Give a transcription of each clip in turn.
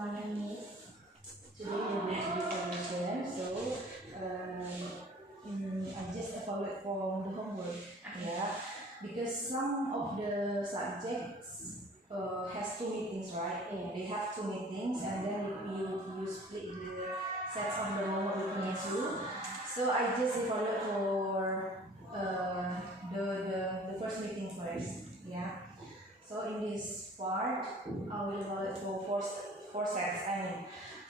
morning, Miss. Today we're going to do presentation, so I just evaluate for the homework, yeah, because some of the subjects has two meetings, right? Yeah. They have two meetings, and then you split the sets of the homework between two. So I just evaluate for the first meeting first, yeah. So in this part, I will evaluate for four sets.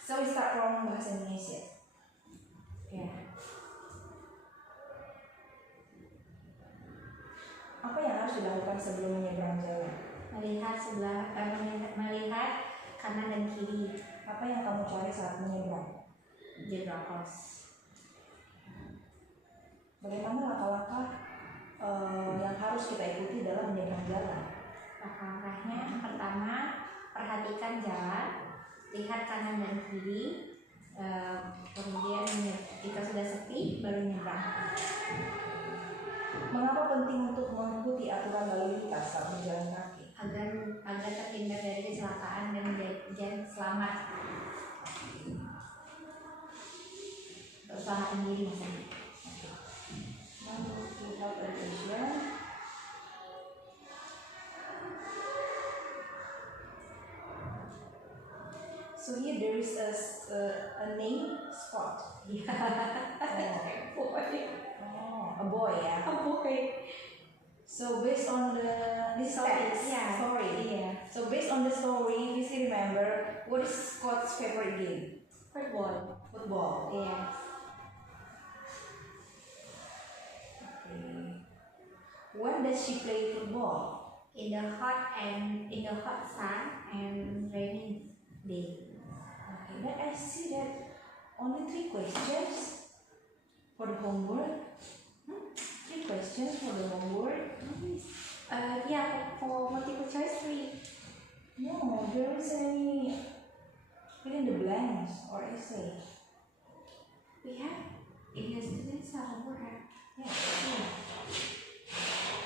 So we start from bahasa Indonesia. Ya. Apa yang harus dilakukan sebelum menyeberang jalan? Melihat kanan dan kiri. Apa yang kamu cari saat menyeberang? Zebra cross. Bagaimana langkah-langkah yang harus kita ikuti dalam menyeberang jalan? Langkah-langkahnya pertama, perhatikan jalan, lihat kanan dan kiri, kemudian jika sudah sepi baru nyebrang. Mengapa penting untuk mengikuti aturan lalu lintas saat berjalan kaki? Agar terhindar dari kecelakaan dan selamat. Keselamatan diri maksudnya. Lalu kita presentation. So here there is a name spot. A boy, yeah. A boy. So based on this text, story. Yeah. So based on the story, you still remember what is Scott's favorite game? Football. Football. Yes. Okay. When does she play football? In the hot sun and rainy day. Okay. Then I see that only 3 questions for the homework. 3 questions for the homework. Yeah, for multiple choice 3. No, there isn't any fill in the blanks or essay. We have in the students homework. Yeah.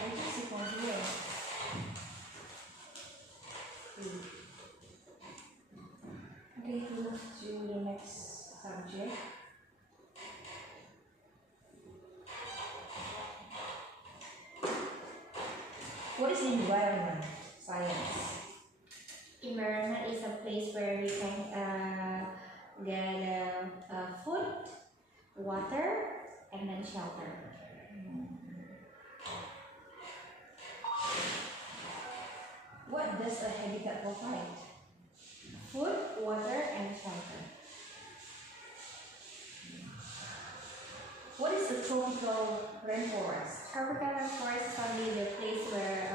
I just see from here. Okay, move to the next subject. What is environment science? Environment is a place where we can get food, water, and then shelter. What does a habitat provide? Food, water, and shelter. What is a tropical rainforest? Tropical rainforest is only the place where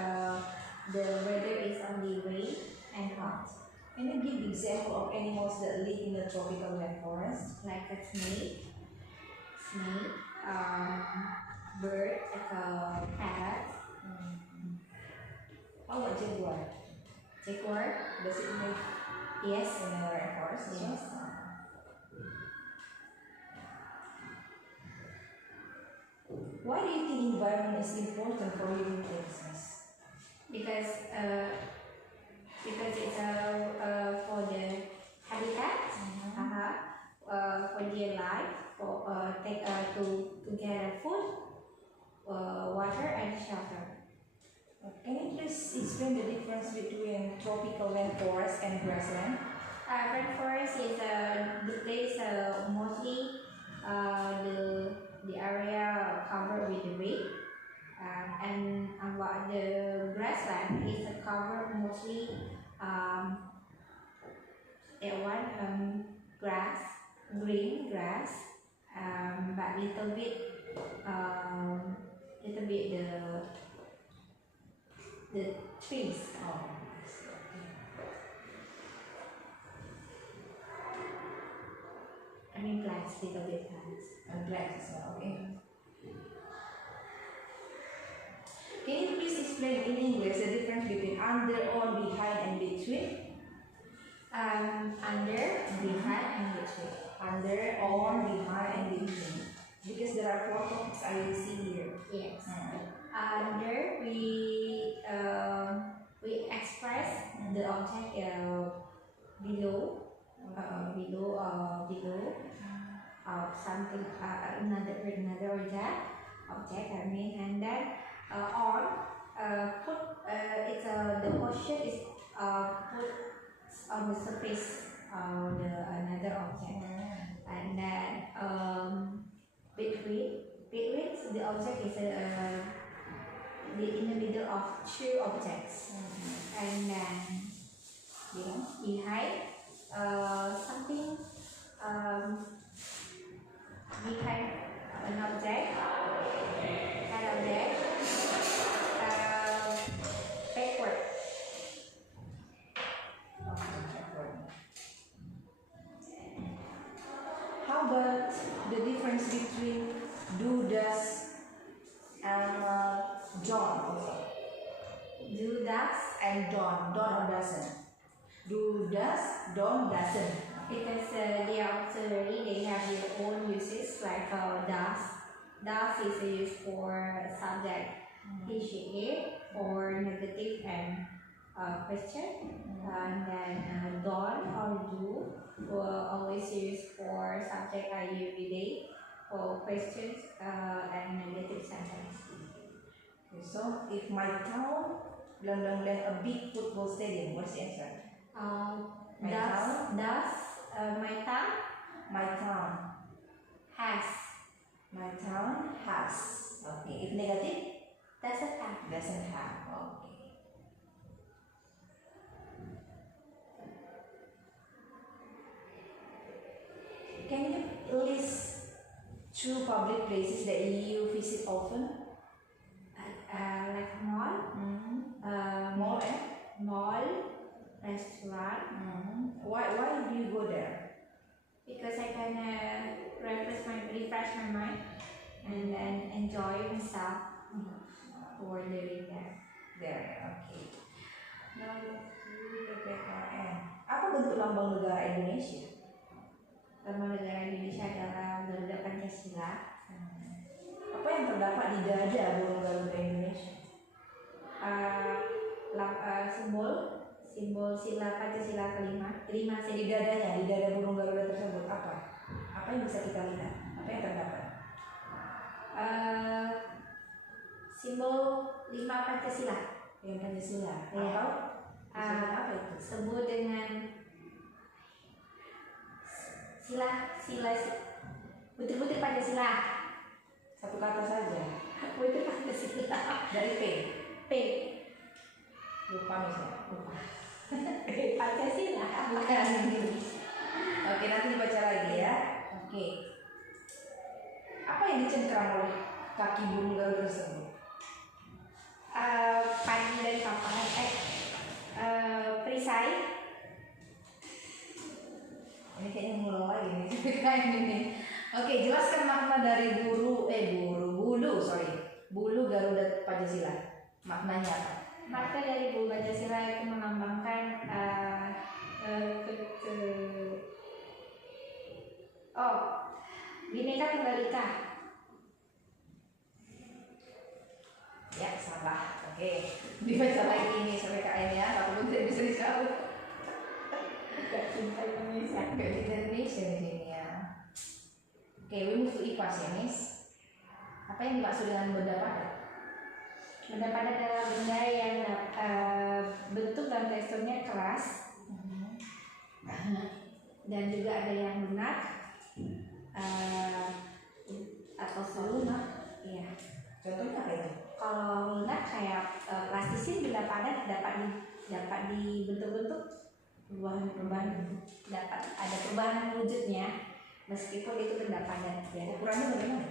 the weather is only rain and hot. Can you give example of animals that live in the tropical rainforest? Like a snake, bird, like a parrot. How about jaguar? Jaguar. Does it live Yes. in the rainforest? Yes. Why do you think environment is important for living things? Because it's for the habitat, for their life, for to get food, water, and shelter. Can you please explain the difference between tropical rainforest and grassland? Rainforest is the place mostly the area covered with the rain, and about the grassland is covered mostly grass, green grass, but little bit the trees. Oh, I mean plants, little bit plants. and plants as well. Okay. Can you please explain in English the difference between under, on, behind, and between? Under, behind, and between. Under, on, behind, and between. Because there are 4 topics I see here. Yes. Under we express the object below, below something another object I mean, and then on put it's the question is put on the surface of the another object, and then between the object is in the middle of two objects, and then behind something behind an object backward. How about the difference between do, does, and don't also? Do, does, And don't or doesn't. Do, does, don't, doesn't. because they are auxiliary, they have their own uses, like does. Does is used for subject he, she, it, for negative and question, and then don't or do were always used for subject are you, we, they, for questions and negative sentence. Okay, so if my town than a big football stadium, what's the answer? My town? My town My town. has. My town has. Okay. If negative, Doesn't have. doesn't have. Okay. Can you list two public places that you visit often? Like mall, Mall and? mall, restaurant, Why do you go there? because I can refresh my mind and then enjoy myself for living there. There, okay. Now, PPKN. Apa bentuk lambang negara Indonesia? Lambang negara Indonesia adalah Garuda Pancasila. Apa yang terdapat di dada burung Garuda Indonesia? Simbol sila Pancasila kelima Di dadanya, di dada burung Garuda tersebut apa? Apa yang bisa kita lihat? Apa yang terdapat? Simbol 5 Pancasila. Yang Pancasila. Ya. Atau disebut apa itu? Sebut dengan sila butir-butir Pancasila. Satu kata saja. Butir Pancasila. Dari P. P. Lupa misalnya. Lupa. Pancasila. Bukan. Oke, nanti dibaca lagi ya. Oke. Apa yang dicengkeram oleh kaki burung Garuda tersebut? Panji dari kapan? Perisai. Ini kayaknya ngulang lagi nih. Ini. Oke, jelaskan makna dari bulu Garuda Pancasila. Maknanya apa? Makna dari bulu Pancasila itu melambangkan Bhinneka Tunggal Ika. Ya, salah. Oke. Dibaca lagi ini sampai KN ya. Apapun tidak bisa disaut. Gak cinta Indonesia. Gak cinta Indonesia di sini ya. Oke, we move to IPAS ya, Miss. Apa yang dimaksud dengan benda padat? Benda padat adalah benda yang bentuk dan teksturnya keras, dan juga ada yang lunak atau lunak. Iya. Contohnya apa itu? Kalau lunak kayak plastisin, benda padat dapat dibentuk-bentuk perubahan, dapat ada perubahan wujudnya meskipun itu benda padat ya. Ukurannya bagaimana?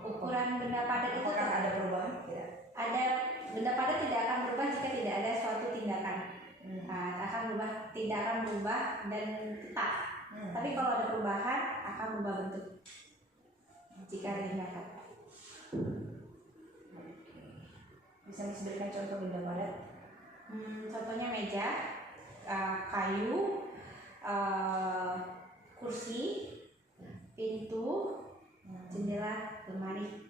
Ukuran benda padat itu Apakah ada perubahan? Tidak. ada. Benda padat tidak akan berubah jika tidak ada suatu tindakan. Tidak akan berubah dan tetap. Tapi kalau ada perubahan akan berubah bentuk jika ada tindakan. Bisa disebutkan contoh benda padat? Contohnya meja, kayu, kursi, pintu, jendela, lemari.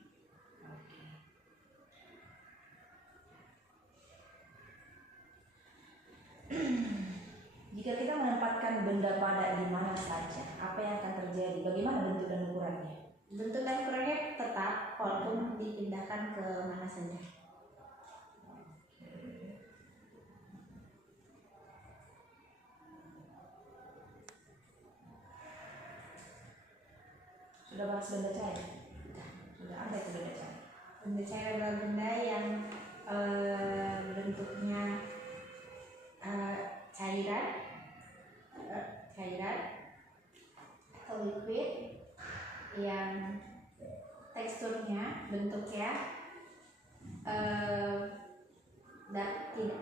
Jika Jika kita menempatkan benda padat di mana saja, apa yang akan terjadi? Bagaimana bentuk dan ukurannya? Bentuk dan ukurannya tetap walaupun dipindahkan ke mana saja. Sudah bahas benda cair? Sudah ada itu benda cair? Benda cair adalah benda yang bentuknya cairan atau liquid yang teksturnya, bentuknya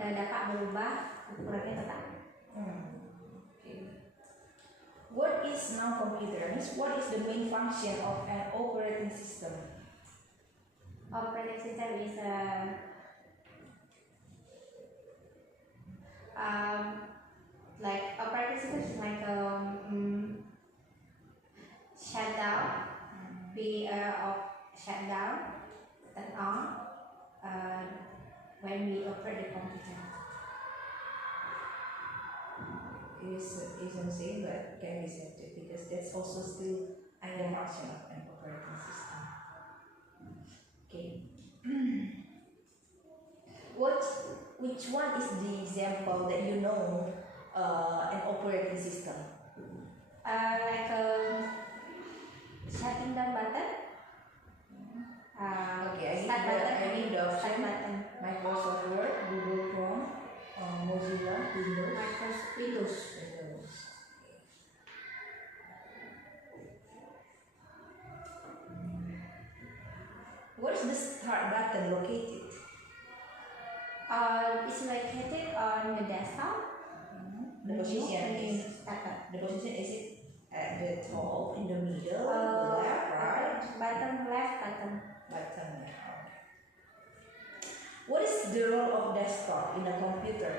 dapat berubah, ukurannya tetap. Okay. What is now computer? Means what is the main function of an operating system? Operating system is like operating system is like shutdown, shutdown, turn on when we operate the computer. Isn't same, but can be said to, because that's also still a function of an operating system. Okay. Which one is the example that you know an operating system? Like shutting down button. Okay, Start button. Start button. Microsoft Word, Google Chrome, Mozilla, Windows. Where is the start button located? It's located on the desktop. The position is it at the top, in the middle, left, right? Bottom left, bottom. Button, yeah. Okay. What is the role of desktop in a computer?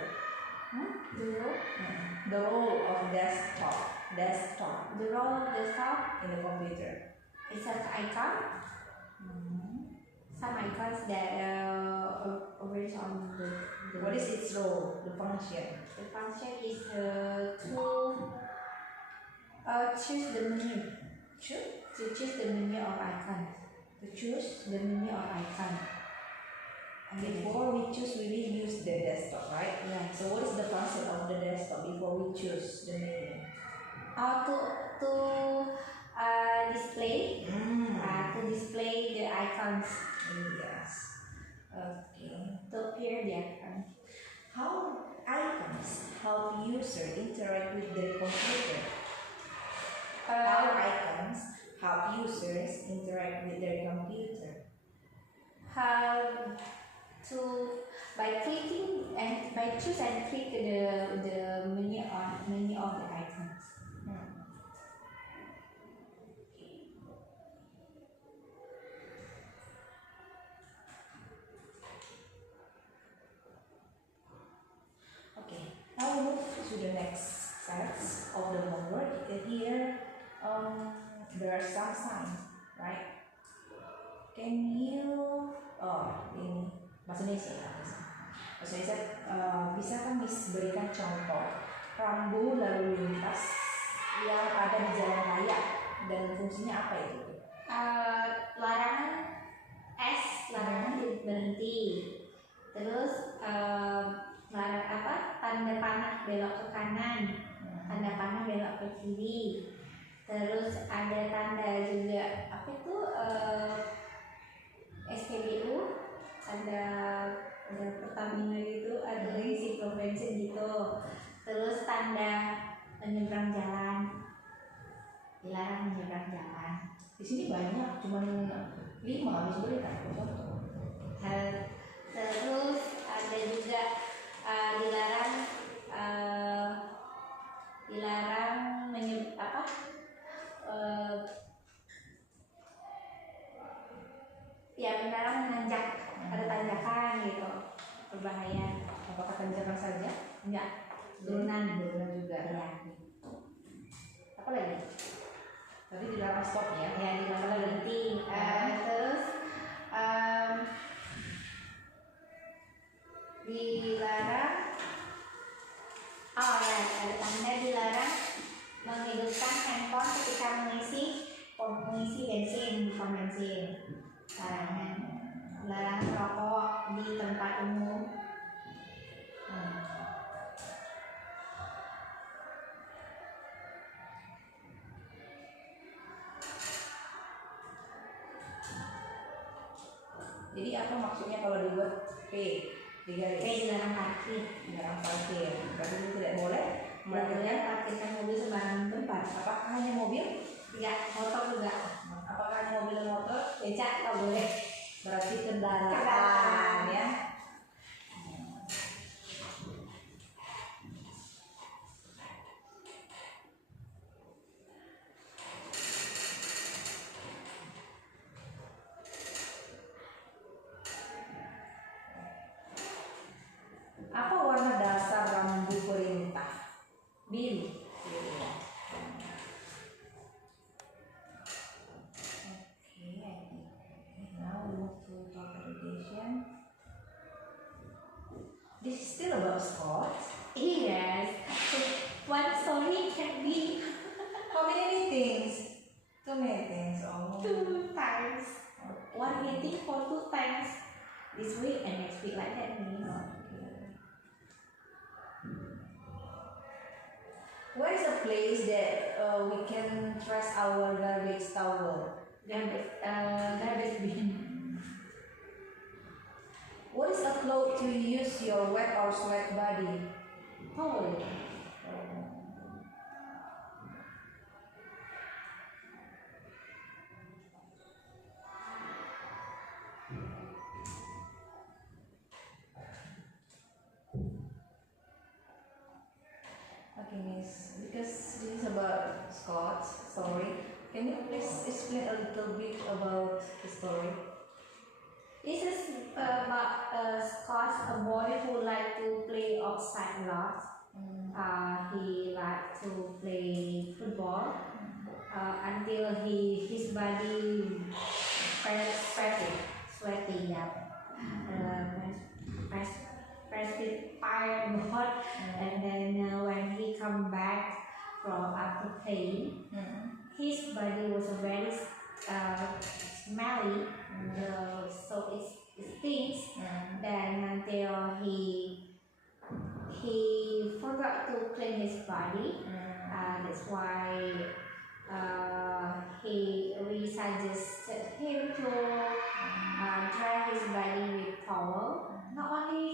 The role of desktop. The role of desktop In the computer. is an icon. Some icons that operate on the. What is its role? The function. The function is to choose the menu. To choose the menu of icon. To choose. The menu of icon. And before we choose, we will use the desktop, right? Yeah. So what is the function of the desktop before we choose the menu? To display. To display the icons. Yes. Okay. To appear the icon. How icons help user interact with the computer? How icons help users interact with their computer? By clicking and by choose and click the menu of the icons. Okay, now we move to the next sets of the homework. Here, there are some signs, right? Can you, ini bahasa Indonesia, bisakah Miss berikan contoh rambu lalu lintas yang ada di jalan raya dan fungsinya apa itu? Larangan larangan berhenti. Terus tanda panah belok ke kanan, tanda panah belok ke kiri. Terus ada tanda juga SPBU, ada Pertamina gitu, ada isi convention gitu. Terus tanda menyeberang jalan, dilarang menyeberang jalan. Di sini banyak, cuman 5 habis berikan contoh. Terus ada juga dilarang dilarang menanjak, ada tanjakan gitu, berbahaya. Apakah tanjakan saja? Enggak, turunan juga. Ya. Apa lagi? Tadi dilarang stop ya? Ya, dilarang berhenti. Terus dilarang, ada tanda hidupkan handphone ketika mengisi bensin, bukan bensin. Larangan merokok di tempat umum. Jadi apa maksudnya kalau dibuat P? P dilarang parkir. Dilarang parkir. Berarti itu tidak boleh Boleh parkirkan mobil sembarangan tempat. Apakah hanya mobil? Tidak, motor juga. Apakah hanya mobil dan motor? Becak nggak boleh. Berarti kendaraan ya. Apa warna dasar rambu perintah? Biru. Now we move to talk education. This is still about sports. Yes. So one story can be How many meetings? 2 meetings. Oh. 2 times. One meeting for 2 times. This week and next week like that means. Where is a place that we can trust our garbage towel? Garbage bin. What is a cloth to use your wet or sweat body? Towel. Okay, Miss, because this is about Scott's story, can you please explain a little bit about the story? This is about Scott, a boy who liked to play outside a lot. He liked to play football until his body sweaty, perspired a lot. And then when he come back from after playing, his body was very smelly, so it stinks. Then until he forgot to clean his body. That's why we suggested him to dry his body with towel. Not only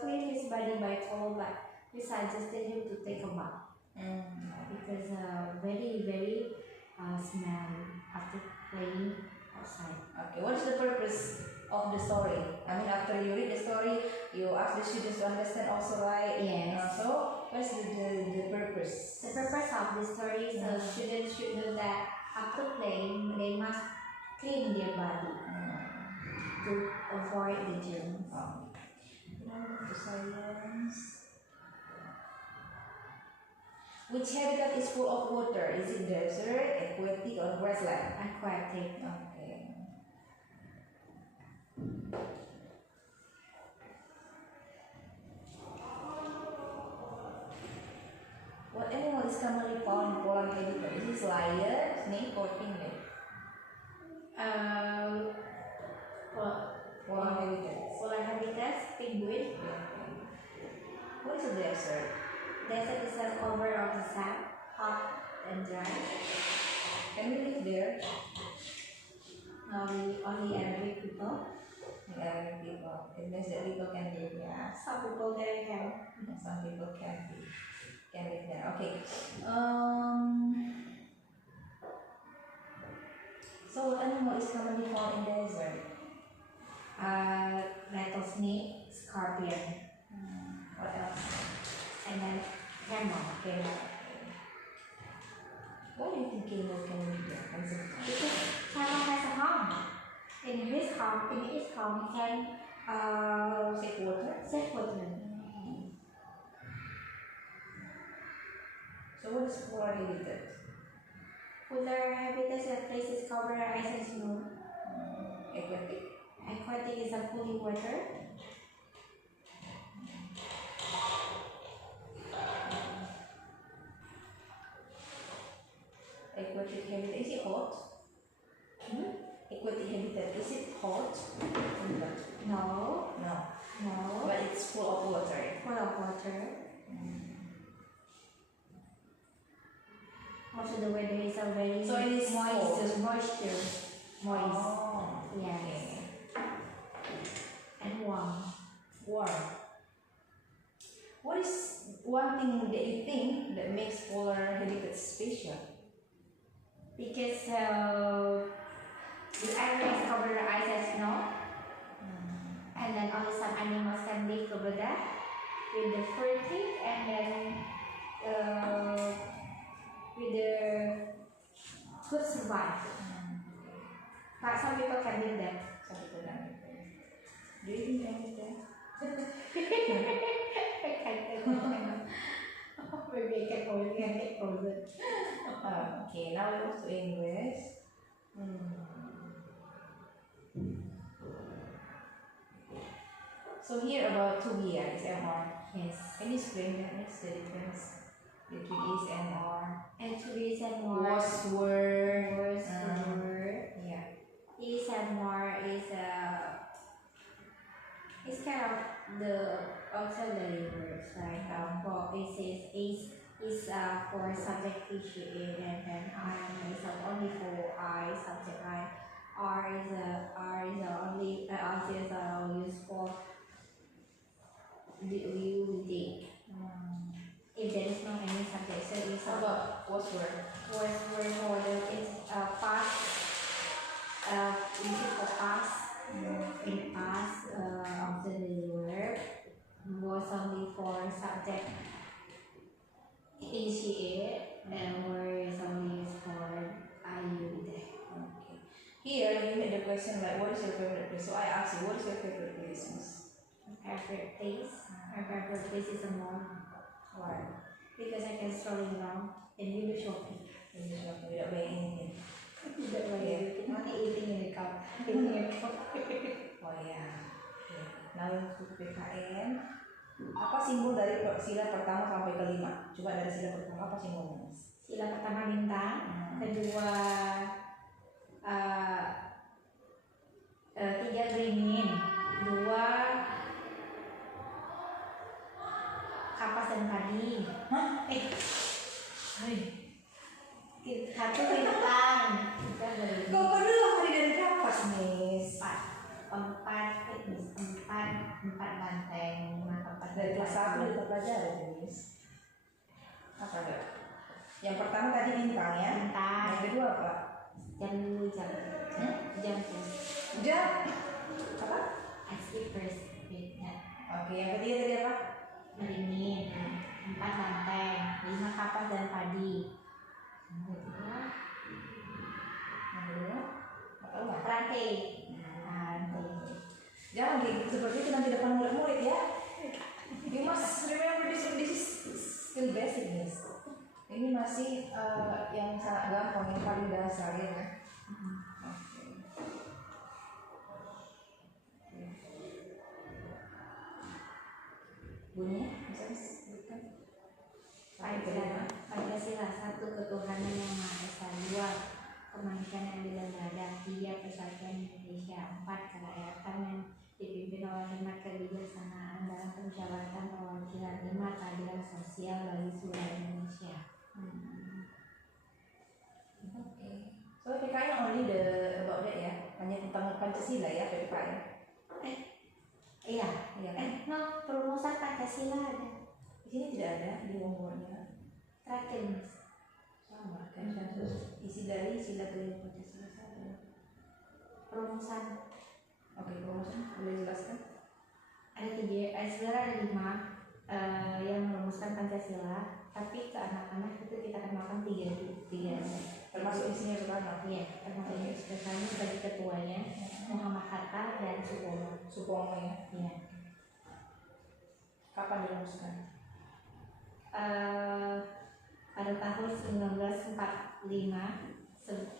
clean his body by towel, but we suggested him to take a bath because very smelly after playing outside. Okay, what is the purpose of the story? I mean, after you read the story, you ask the students to understand also, right? Yes. So, what is the purpose? The purpose of the story is students should know that after playing, they must clean their body to avoid the germs. To science. Which habitat is full of water? Is it desert, aquatic, or grassland? Aquatic. Okay. What animal is commonly found in polar habitat? Is this lion, snake, or penguin? Polar habitats. Polar habitats, penguin. What is a desert? Desert is a cover of the sand, hot and dry. Can we live there? Only Arabic people. Arabic people. It means that people can live there. Some people there can. Some people can live there. Okay. So what animal is commonly found in desert? Rattlesnake, scorpion, What else? and then camel. Camel. Why do you think camel can live there? Because camel has a home. In its home, it can Save water. save water. So what is polar habitat? Polar habitats are places covered by ice and snow. Aquatic. Aquatic is a cooling water. Also the weather is a very So it is moist. Moist. Oh, Yes. okay. And warm. Warm. What is one thing that you think that makes polar habitats special? Because the areas cover the ice and snow, and then only some animals can live over there with the fur thick, and then with the could survive. But some people can live there. Some people don't live there. Do you think I live there? I don't know. Maybe I can only get over. Okay, now we move to English. So here about Tubia is MR. Yes. Can you explain that? What's the difference between is and R? And to be and more. Was, were. Words were. Yeah. Is and more is it's kind of the auxiliary words like for is for subject issue and then I is only for I subject I. R is only also is used for the you did. If there is no any subject, so it's How about was, were? was for the it's past. This is for past. In past, auxiliary verb was only for subject initiate, and word is only used for I you there. Okay. Here you made the question like what is your favorite place? So I asked you what is your favorite place, Miss? Favorite place. My favorite place is a mall. Why? Because I can strolling around and do the shopping. In the shop without buying anything. That way, only eating in the cup. In the cup. Oh ya. Okay. Now we move to PKN. Apa simbol dari sila pertama sampai kelima? Coba dari sila pertama apa simbolnya, Mas? Sila pertama bintang, kedua tiga beringin, dua kapas dan padi. Hah? Satu bintang. Kita Kok dulu hari dari kapas, Miss? empat banteng, lima kapas Dari kelas 1 kita pelajari, Miss. Apa ada? Yang pertama tadi bintang ya. bintang. Yang kedua apa? Jam dulu jam. Jam. Apa? I skip first. Ya. Oke, yang ketiga tadi apa? Beringin, empat banteng, lima kapas dan padi. Yang kedua? Apa enggak? Rantai. Jangan kayak gitu seperti itu nanti depan murid-murid ya. You must remember this is still basic, Miss. Ini masih yang sangat gampang, yang paling dasar ya kan. Bunyinya bisa disebutkan? Pancasila satu ketuhanan yang maha esa, dua kemanusiaan yang dilanggar, tiga persatuan Indonesia, empat kerakyatan yang dipimpin oleh lima kebijaksanaan dalam pencapaian perwakilan, lima keadilan sosial bagi seluruh Indonesia. Oke. So PKN only about that ya, hanya tentang Pancasila ya PKN. Iya. No, perumusan Pancasila ada. Di sini tidak ada di umurnya. Terakhir, Mas. Sama kan sensus isi dari sila kelima Pancasila satu. Perumusan Oke, promosi boleh jelaskan? ada tiga, sebenarnya ada lima yang merumuskan Pancasila, tapi ke anak-anak itu kita kenalkan tiga. Termasuk isinya Soekarno. Iya, termasuk Soekarno sebagai ketuanya, Muhammad Hatta dan Supomo. Supomo ya. Iya. Kapan dirumuskan? Pada tahun 1945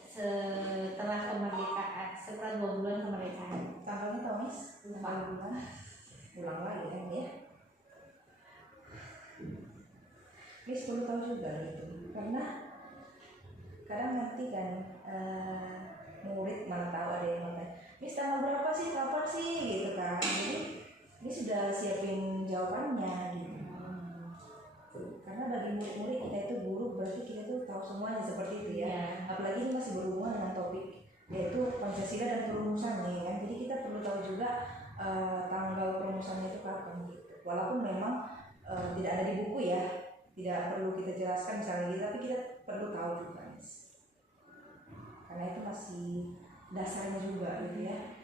setelah kemerdekaan, setelah 2 bulan kemerdekaan. Tanggalnya tahu, Miss? 4 bulan. Ulang lagi kan ya? Miss perlu tahu juga itu, karena kadang nanti kan murid mana tahu ada yang nonton, Miss tanggal berapa sih, kapan sih gitu kan, jadi dia sudah siapin jawabannya gitu. Karena bagi murid-murid kita itu guru berarti kita tuh tahu semuanya seperti itu ya. Iya. Apalagi ini masih berhubungan dengan topik yaitu Pancasila dan perumusannya kan. Jadi kita perlu tahu juga tanggal perumusannya itu kapan gitu. Walaupun memang tidak ada di buku ya, tidak perlu kita jelaskan misalnya gitu, tapi kita perlu tahu juga guys. Karena itu masih dasarnya juga gitu ya.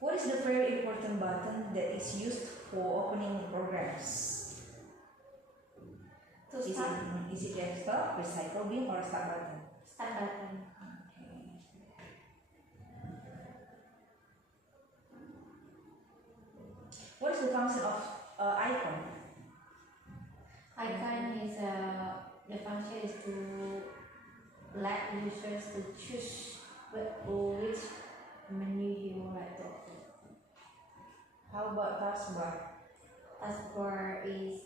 What is the very important button that is used for opening programs? To Is start, it desktop, recycle bin, or start button? start button. Okay. What is the function of icon? Icon is the function is to let users to choose which menu you would like to open. How about taskbar? Taskbar is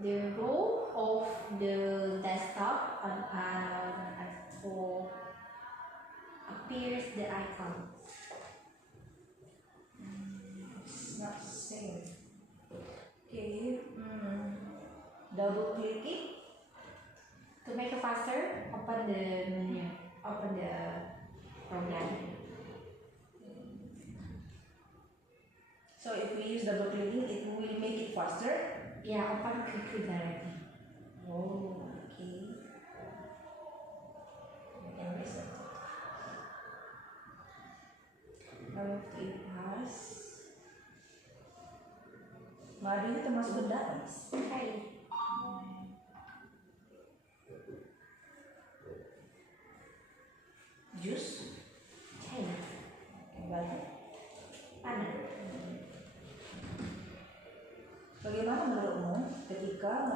the role of the desktop for appears the icon. It's not the same. Okay. Double clicking. To make it faster, open the menu, open the program. So if we use double clicking, it will make it faster. Yeah, open quickly directly. Oh, okay. Erase it. Kalau it has. Madu ini termasuk benda kan? Okay. Jus. China. Batu. Panah. Bagaimana menurutmu ketika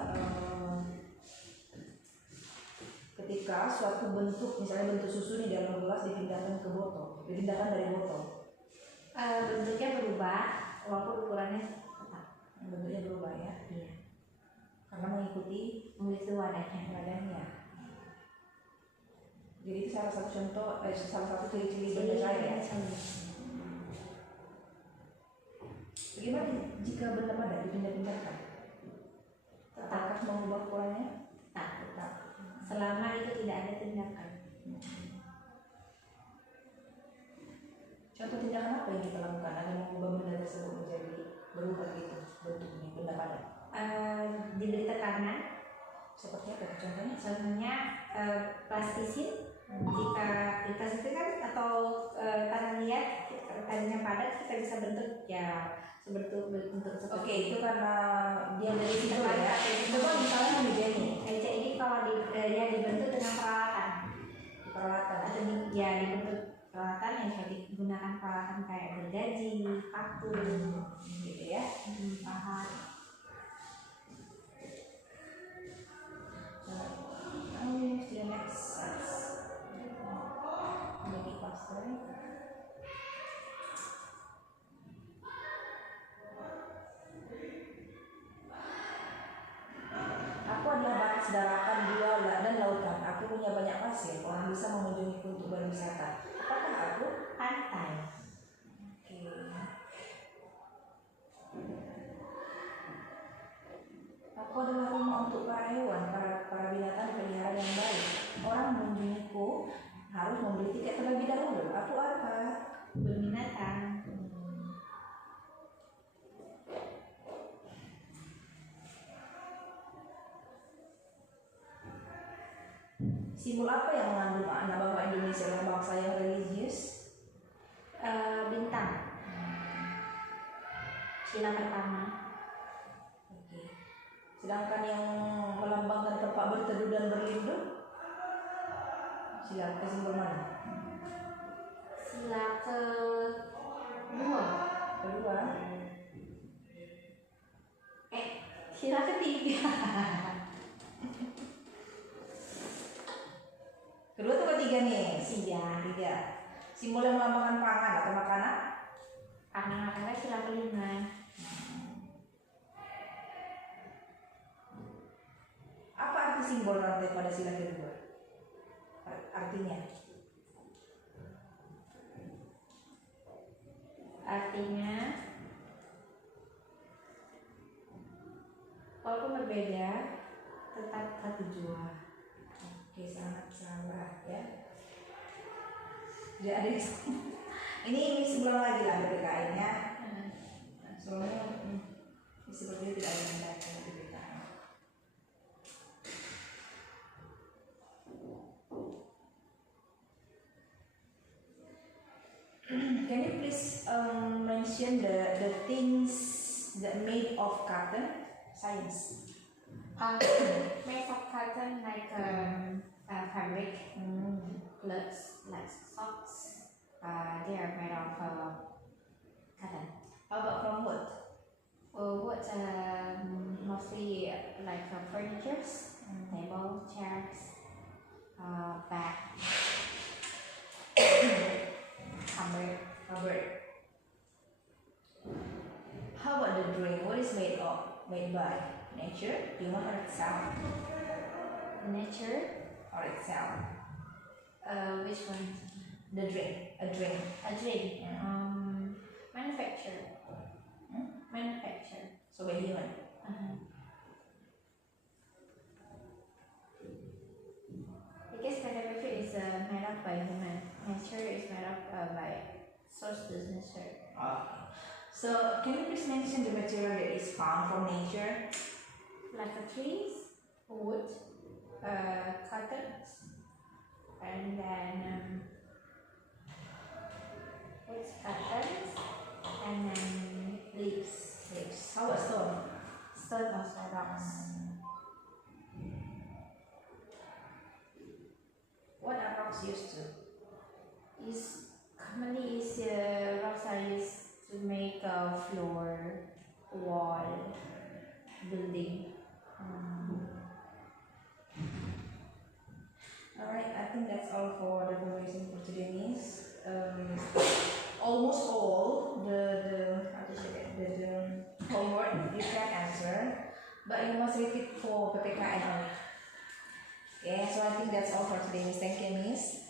suatu bentuk, misalnya bentuk susu di dalam gelas dipindahkan ke botol, dipindahkan dari botol, Bentuknya berubah, walaupun ukurannya tetap. bentuknya berubah ya? Iya. Karena mengikuti Begitu wadahnya. badannya. Jadi itu salah satu contoh, salah satu ciri-ciri benda cair ya. Bagaimana jika benda padat dipindah-pindahkan? Apakah mengubah ukurannya? Tetap. Selama itu tidak ada tindakan. Contoh tindakan apa yang kita lakukan agar mengubah benda tersebut menjadi berubah gitu bentuknya, benda padat? Diberi tekanan. Seperti apa contohnya? Contohnya plastisin. Jika di plastik itu kan atau tanah liat, tanahnya padat, kita bisa bentuk ya bentuk seperti Oke, itu karena dia dari situ ya. Itu Coba misalnya begini, kaca ini kalau ya dibentuk dengan peralatan atau dibentuk peralatan yang bisa digunakan peralatan kayak gergaji, paku, gitu ya. pahat. Now we move to the next size. Make it faster. Aku adalah bakas daratan, gula, dan lautan. Aku punya banyak pasir. Orang bisa mengunjungiku untuk berwisata. Apakah aku? Pantai. Oke. Aku adalah rumah untuk para hewan, para binatang dipelihara yang baik. Orang mengunjungiku harus membeli tiket terlebih dahulu. Aku apa? Binatang. Simbol apa yang mengandung makna bahwa Indonesia adalah bangsa yang religius? Bintang. Sila pertama. Oke. Sedangkan yang melambangkan tempat berteduh dan berlindung? Sila simbol mana? Sila kedua. Kedua. Sila ketiga. Kedua atau ketiga nih? Tiga. Simbol yang melambangkan pangan atau makanan? Karena sila kelima. Apa arti simbol rantai pada sila kedua? Artinya? artinya walaupun berbeda tetap satu jua. Oke, sangat salah ya. Tidak ada yang sama. Ini sebulan lagi lah PPKN-nya. Soalnya sepertinya tidak ada yang baca PPKN. Can you please mention the things that made of cotton? Science. Made of cotton like fabric, clothes like socks. They are made of cotton. How about from wood? Wood mostly like furniture, table, chairs, bag, cupboard. How about the drink? What is made of? Made by nature, human, or itself? Nature. Or itself? Which one? The drink. A drink. A drink. Manufacture. Manufacture. So by human. Because manufacture is made up by human. Nature is made up by source to nature. Okay. So can you please mention the material that is found from nature? Like trees, wood, cotton, and then what's cotton, and then leaves. How about stone? Stone also rocks. What are rocks used to? Is commonly rocks are used to make a floor, wall, building. Alright, I think that's all for the conversation for today, Miss. Almost all the homework you can answer, but you must read it for PPKN only. Okay, so I think that's all for today, Miss. Thank you, Miss.